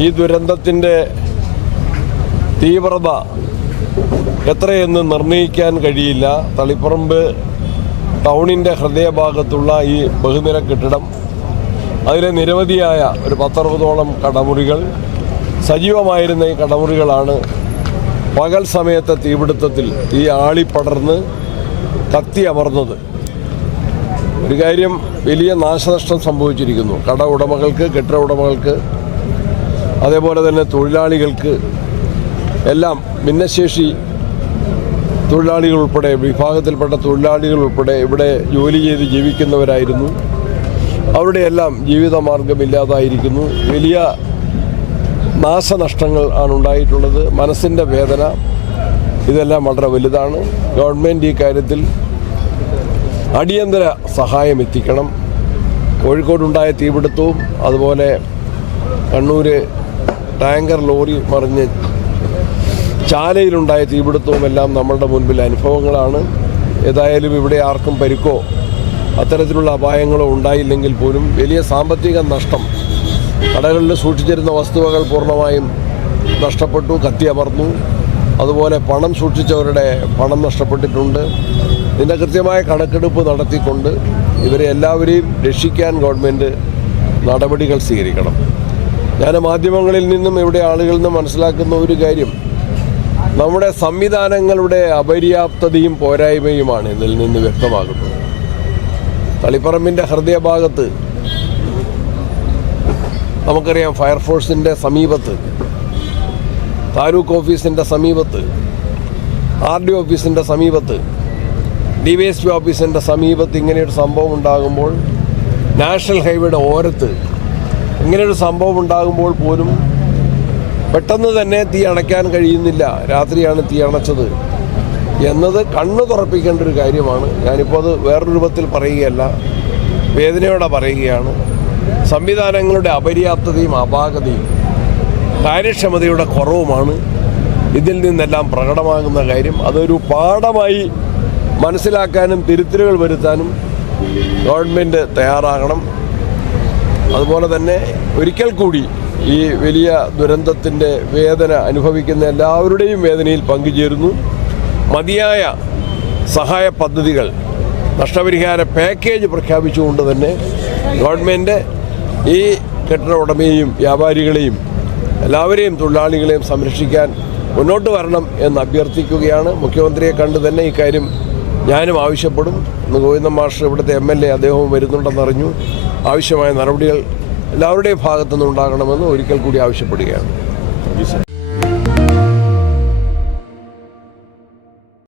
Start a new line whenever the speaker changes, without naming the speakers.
ഈ ദുരന്തത്തിന്റെ തീവ്രത എത്രയെന്ന് നിർണയിക്കാൻ കഴിയില്ല. തളിപ്പറമ്പ് ടൗണിന്റെ ഹൃദയഭാഗത്തുള്ള ഈ ബഹുനില കെട്ടിടം അതിലെ നിരവധിയായ ഒരു പത്തറുപതോളം കടമുറികൾ സജീവമായിരുന്ന ഈ കടമുറികളാണ് പകൽ സമയത്തെ തീപിടുത്തത്തിൽ ഈ ആളിപ്പടർന്ന് കത്തി അമർന്നത്. ഒരു കാര്യം വലിയ നാശനഷ്ടം സംഭവിച്ചിരിക്കുന്നു. കട ഉടമകൾക്ക് കെട്ടിട ഉടമകൾക്ക് അതേപോലെ തന്നെ തൊഴിലാളികൾക്ക് എല്ലാം ഭിന്നശേഷി തൊഴിലാളികൾ ഉൾപ്പെടെ വിഭാഗത്തിൽപ്പെട്ട തൊഴിലാളികൾ ഉൾപ്പെടെ ഇവിടെ ജോലി ചെയ്ത് ജീവിക്കുന്നവരായിരുന്നു. അവരുടെയെല്ലാം ജീവിതമാർഗമില്ലാതായിരിക്കുന്നു വലിയ നാശനഷ്ടങ്ങൾ ആണ് ഉണ്ടായിട്ടുള്ളത്. മനസ്സിന്റെ വേദന ഇതെല്ലാം വളരെ വലുതാണ്. ഗവൺമെന്റ് ഈ കാര്യത്തിൽ അടിയന്തര സഹായം എത്തിക്കണം. കോഴിക്കോടുണ്ടായ തീപിടുത്തവും അതുപോലെ കണ്ണൂര് ടാങ്കർ ലോറി മറിഞ്ഞ് ചാലയിലുണ്ടായ തീപിടുത്തവും എല്ലാം നമ്മളുടെ മുൻപിൽ അനുഭവങ്ങളാണ്. ഏതായാലും ഇവിടെ ആർക്കും പരിക്കോ അത്തരത്തിലുള്ള അപായങ്ങളോ ഉണ്ടായില്ലെങ്കിൽ പോലും വലിയ സാമ്പത്തിക നഷ്ടം. കടകളിൽ സൂക്ഷിച്ചിരുന്ന വസ്തുവകൾ പൂർണമായും നഷ്ടപ്പെട്ടു കത്തിയമർന്നു അതുപോലെ പണം സൂക്ഷിച്ചവരുടെ പണം നഷ്ടപ്പെട്ടിട്ടുണ്ട്. ഇതിന്റെ കൃത്യമായ കണക്കെടുപ്പ് നടത്തിക്കൊണ്ട് ഇവരെ എല്ലാവരെയും രക്ഷിക്കാൻ ഗവൺമെന്റ് നടപടികൾ സ്വീകരിക്കണം. ഞാൻ മാധ്യമങ്ങളിൽ നിന്നും ഇവിടെ ആളുകളിൽ നിന്നും മനസ്സിലാക്കുന്ന ഒരു കാര്യം. നമ്മുടെ സംവിധാനങ്ങളുടെ അപര്യാപ്തതയും പോരായ്മയുമാണ് ഇതിൽ നിന്ന് വ്യക്തമാകുന്നത്. തളിപ്പറമ്പിന്റെ ഹൃദയഭാഗത്ത് നമുക്കറിയാം ഫയർഫോഴ്സിന്റെ സമീപത്ത് താലൂക്ക് ഓഫീസിന്റെ സമീപത്ത് ആർ ഡി ഓഫീസിന്റെ സമീപത്ത് ഡി വൈ എസ് പി ഓഫീസിന്റെ സമീപത്ത് ഇങ്ങനെയൊരു സംഭവം ഉണ്ടാകുമ്പോൾ നാഷണൽ ഹൈവേയുടെ ഓരത്ത് ഇങ്ങനെയൊരു സംഭവം ഉണ്ടാകുമ്പോൾ പോലും പെട്ടെന്ന് തന്നെ തീ അണയ്ക്കാൻ കഴിയുന്നില്ല. രാത്രിയാണ് തീ അണച്ചത്. എന്നത് കണ്ണു തുറപ്പിക്കേണ്ട ഒരു കാര്യമാണ്. ഞാനിപ്പോൾ അത് വേറൊരു രൂപത്തിൽ പറയുകയല്ല. വേദനയോടെ പറയുകയാണ്. സംവിധാനങ്ങളുടെ അപര്യാപ്തതയും അപാകതയും കാര്യക്ഷമതയുടെ കുറവുമാണ്. ഇതിൽ നിന്നെല്ലാം പ്രകടമാകുന്ന കാര്യം. അതൊരു പാഠമായി മനസ്സിലാക്കാനും തിരുത്തലുകൾ വരുത്താനും ഗവൺമെന്റ് തയ്യാറാകണം. അതുപോലെ തന്നെ ഒരിക്കൽ കൂടി ഈ വലിയ ദുരന്തത്തിന്റെ വേദന അനുഭവിക്കുന്ന എല്ലാവരുടെയും വേദനയിൽ പങ്കുചേരുന്നു. മതിയായ സഹായ പദ്ധതികൾ നഷ്ടപരിഹാര പാക്കേജ് പ്രഖ്യാപിച്ചുകൊണ്ട് തന്നെ ഗവൺമെന്റ് ഈ കെട്ടിട ഉടമയെയും വ്യാപാരികളെയും എല്ലാവരെയും തൊഴിലാളികളെയും സംരക്ഷിക്കാൻ മുന്നോട്ട് വരണം എന്ന് അഭ്യർത്ഥിക്കുകയാണ്. മുഖ്യമന്ത്രിയെ കണ്ട് തന്നെ ഇക്കാര്യം ഞാനും ആവശ്യപ്പെടും. ഇന്ന് ഗോവിന്ദ മാഷ് ഇവിടുത്തെ എം എൽ എ അദ്ദേഹവും വരുന്നുണ്ടെന്നറിഞ്ഞു ആവശ്യമായ നടപടികൾ എല്ലാവരുടെയും ഭാഗത്തുനിന്ന് ഒരിക്കൽ കൂടി ആവശ്യപ്പെടുകയാണ്.